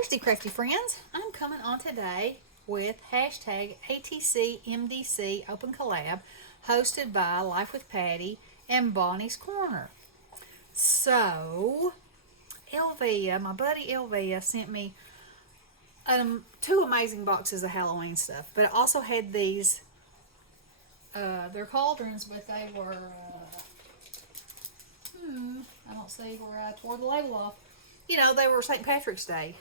Thirsty Crusty friends, I'm coming on today with hashtag ATCMDC Open Collab hosted by Life with Patti and Bonnie's Corner. So, Elvia, my buddy Elvia sent me two amazing boxes of Halloween stuff, but it also had these, they're cauldrons, but they were, I don't see where I tore the label off. You know, they were St. Patrick's Day.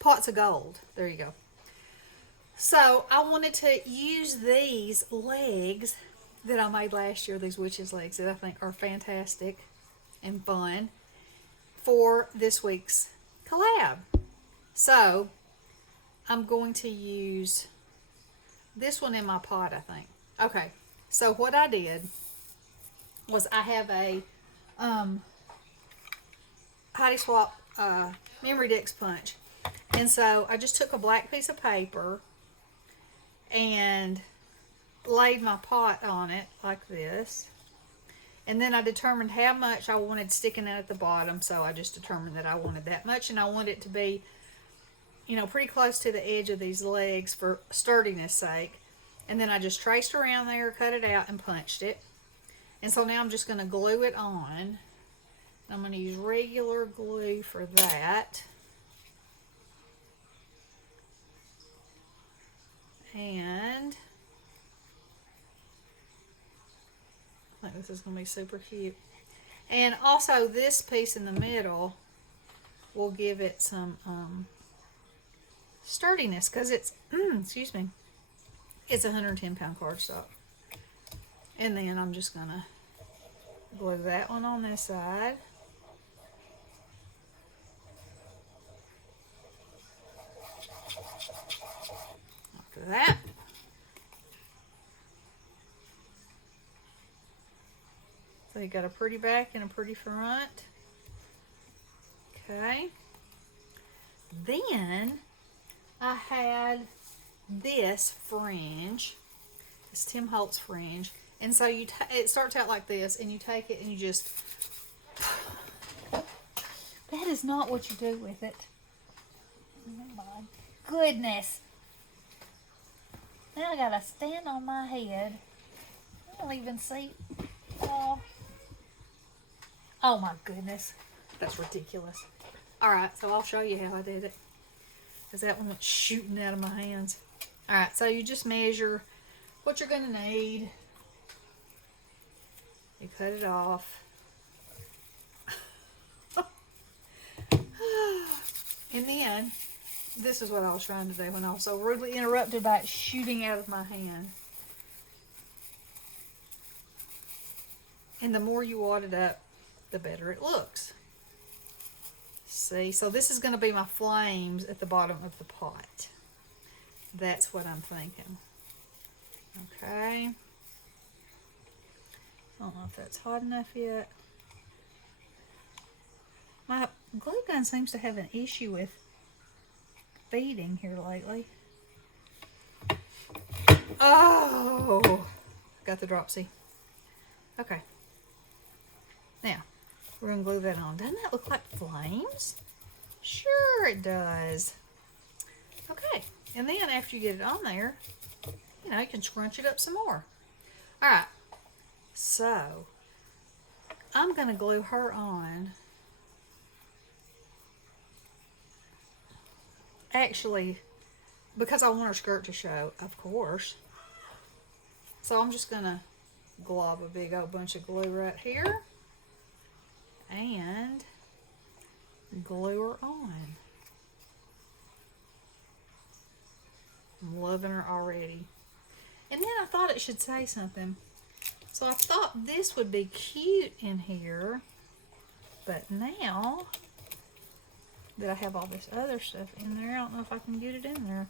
Pots of gold. There you go. So, I wanted to use these legs that I made last year, these witches' legs that I think are fantastic and fun for this week's collab. So, I'm going to use this one in my pot, I think. Okay, so what I did was I have a Heidi Swap Memory Dix punch. And so I just took a black piece of paper and laid my pot on it like this. And then I determined how much I wanted sticking out at the bottom. So I just determined that I wanted that much. And I wanted it to be, you know, pretty close to the edge of these legs for sturdiness sake. And then I just traced around there, cut it out, and punched it. And so now I'm just going to glue it on. I'm going to use regular glue for that. And I think this is going to be super cute. And also this piece in the middle will give it some sturdiness because it's, excuse me, it's 110 pound cardstock. And then I'm just going to glue that one on this side. After that, so you got a pretty back and a pretty front. Okay. Then I had this fringe, this Tim Holtz fringe, and so it starts out like this, and you take it and you just. That is not what you do with it. Oh my goodness. Now I gotta stand on my head. I don't even see. Oh my goodness. That's ridiculous. Alright, so I'll show you how I did it. Because that one went shooting out of my hands. Alright, so you just measure what you're going to need. You cut it off. And then, this is what I was trying to do when I was so rudely interrupted by it shooting out of my hand. And the more you wad it up, the better it looks. See, so this is going to be my flames at the bottom of the pot. That's what I'm thinking. Okay. I don't know if that's hot enough yet. My glue gun seems to have an issue with feeding here lately. Oh, got the dropsy. Okay. Now, we're going to glue that on. Doesn't that look like flames? Sure it does. Okay, and then after you get it on there, you know, you can scrunch it up some more. Alright, so I'm going to glue her on. Actually, because I want her skirt to show, of course. So I'm just going to glob a big old bunch of glue right here. And glue her on. I'm loving her already. And then I thought it should say something. So I thought this would be cute in here. But now that I have all this other stuff in there, I don't know if I can get it in there.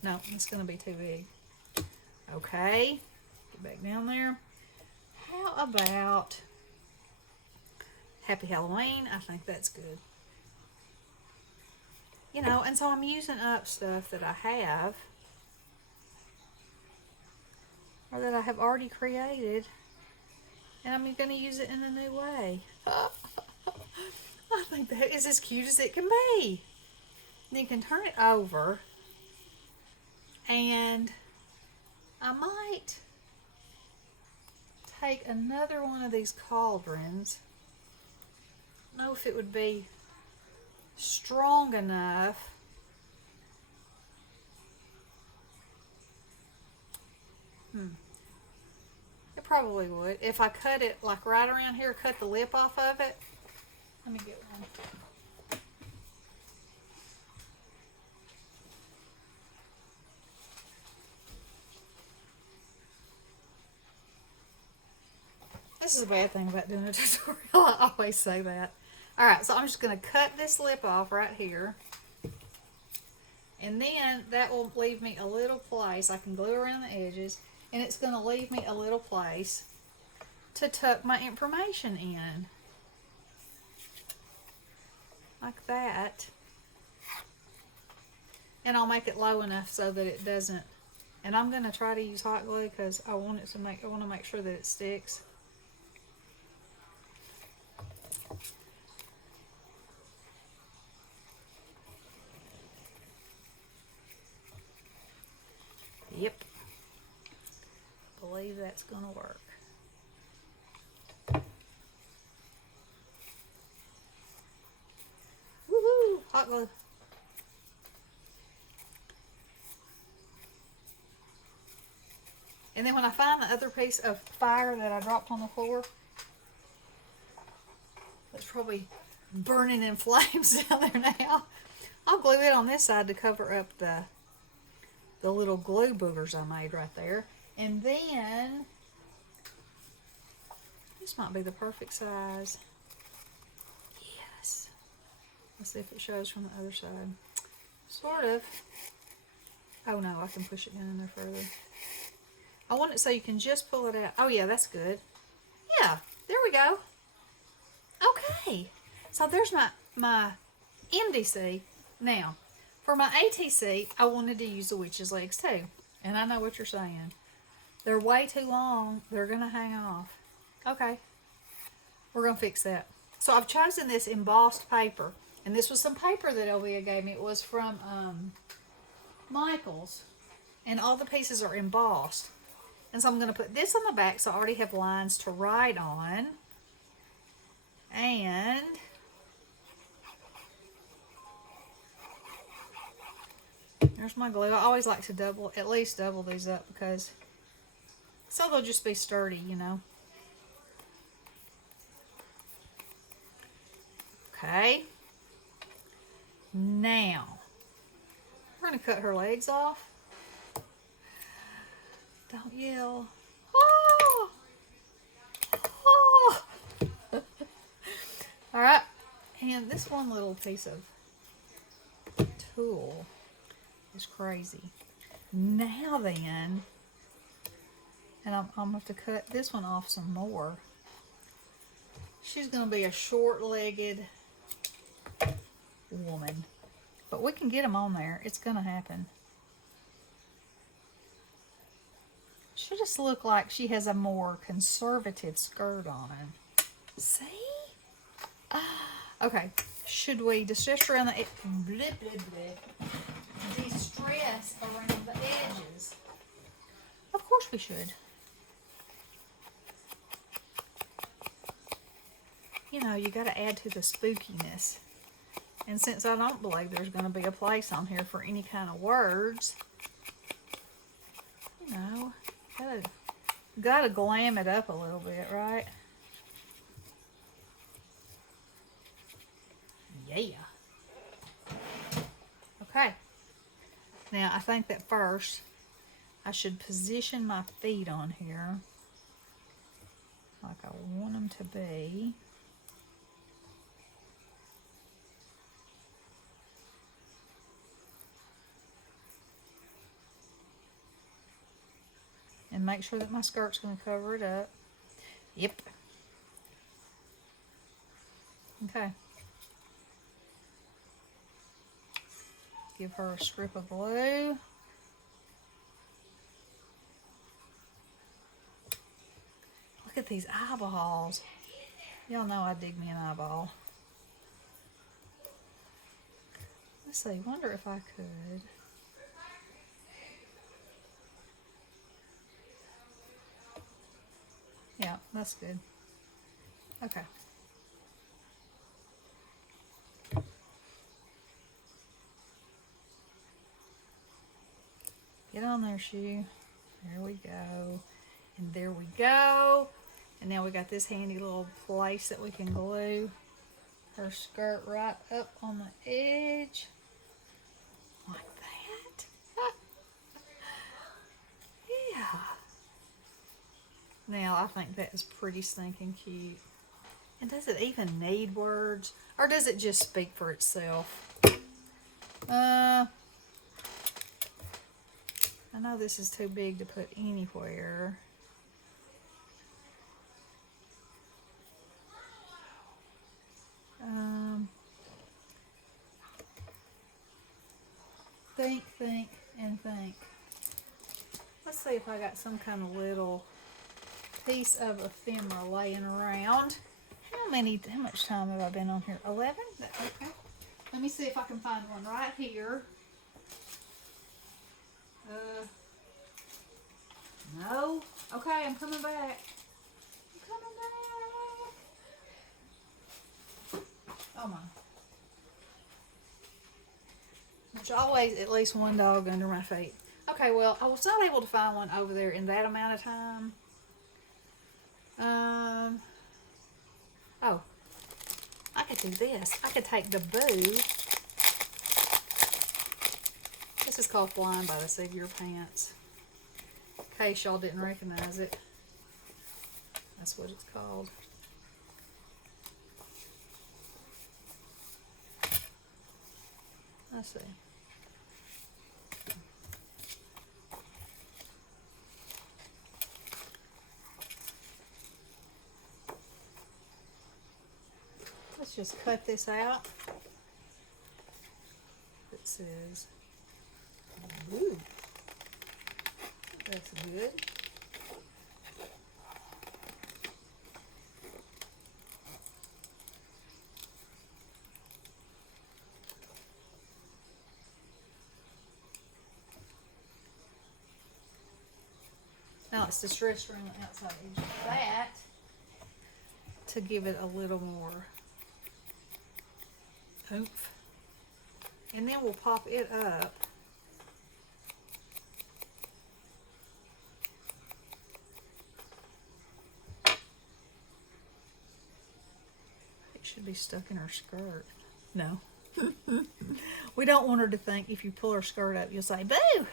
No, it's going to be too big. Okay, get back down there. How about Happy Halloween? I think that's good. You know, and so I'm using up stuff that I have, or that I have already created, and I'm going to use it in a new way. I think that is as cute as it can be. Then you can turn it over, and I might take another one of these cauldrons. I don't know if it would be strong enough. It probably would. If I cut it like right around here, cut the lip off of it. Let me get one. This is a bad thing about doing a tutorial. I always say that. Alright, so I'm just going to cut this lip off right here. And then that will leave me a little place. I can glue around the edges. And it's going to leave me a little place to tuck my information in. Like that. And I'll make it low enough so that it doesn't. And I'm going to try to use hot glue because I want to make sure that it sticks. Yep. Believe that's going to work. Woohoo! Hot glue. And then when I find the other piece of fire that I dropped on the floor, that's probably burning in flames down there now, I'll glue it on this side to cover up the little glue boogers I made right there. And then, this might be the perfect size. Yes. Let's see if it shows from the other side. Sort of. Oh no, I can push it down in there further. I want it so you can just pull it out. Oh yeah, that's good. Yeah, there we go. Okay. So there's my MDC. Now, for my ATC, I wanted to use the witch's legs too. And I know what you're saying. They're way too long. They're going to hang off. Okay. We're going to fix that. So I've chosen this embossed paper. And this was some paper that Elvia gave me. It was from Michael's. And all the pieces are embossed. And so I'm going to put this on the back so I already have lines to write on. And there's my glue. I always like to at least double these up because so they'll just be sturdy, you know. Okay. Now, we're going to cut her legs off. Don't yell. Oh! Oh! Alright. And this one little piece of tool is crazy. Now then, and I'm going to have to cut this one off some more. She's going to be a short-legged woman. But we can get them on there. It's going to happen. She just look like she has a more conservative skirt on. See? Okay. Should we distress around the distress around the edges? Of course we should. You know, you got to add to the spookiness. And since I don't believe there's going to be a place on here for any kind of words, you know, gotta glam it up a little bit, right? Yeah. Okay. Now, I think that first I should position my feet on here like I want them to be. And make sure that my skirt's going to cover it up. Yep. Okay. Give her a strip of glue. Look at these eyeballs. Y'all know I dig me an eyeball. Let's see, wonder if I could. Yeah, that's good. Okay. Get on there, shoe. There we go. And there we go. And now we got this handy little place that we can glue her skirt right up on the edge. Like that. Yeah. Now I think that is pretty stinking cute. And does it even need words? Or does it just speak for itself? I know this is too big to put anywhere. Think, and think. Let's see if I got some kind of little piece of ephemera laying around. How much time have I been on here? 11? Okay. Let me see if I can find one right here. No. Okay, I'm coming back. I'm coming back. Oh my. There's always at least one dog under my feet. Okay, well, I was not able to find one over there in that amount of time. Oh, I could do this. I could take the boo. This is called Flying by the Seat of Your Pants. In case y'all didn't recognize it. That's what it's called. Let's see. Let's just cut this out. It says, ooh, that's good. Now it's the stretch around the outside edge of that to give it a little more oomph. And then we'll pop it up. It should be stuck in her skirt. No. We don't want her to think if you pull her skirt up, you'll say, boo!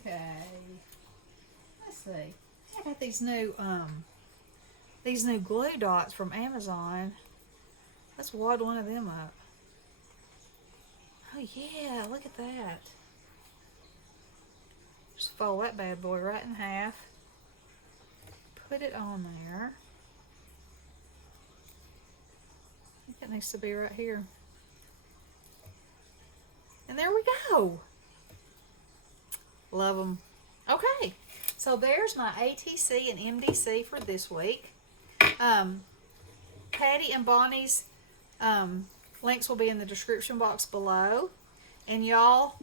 Okay. Let's see. I got these new glue dots from Amazon. Let's wad one of them up. Oh yeah, look at that. Just fold that bad boy right in half. Put it on there. I think it needs to be right here. And there we go. Love them. Okay, so there's my ATC and MDC for this week. Patti and Bonnie's links will be in the description box below. And y'all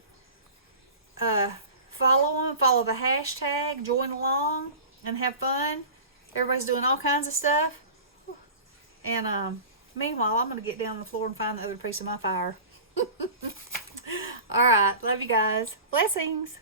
follow them, follow the hashtag, join along, and have fun. Everybody's doing all kinds of stuff. And meanwhile, I'm going to get down on the floor and find the other piece of my fire. All right, love you guys. Blessings.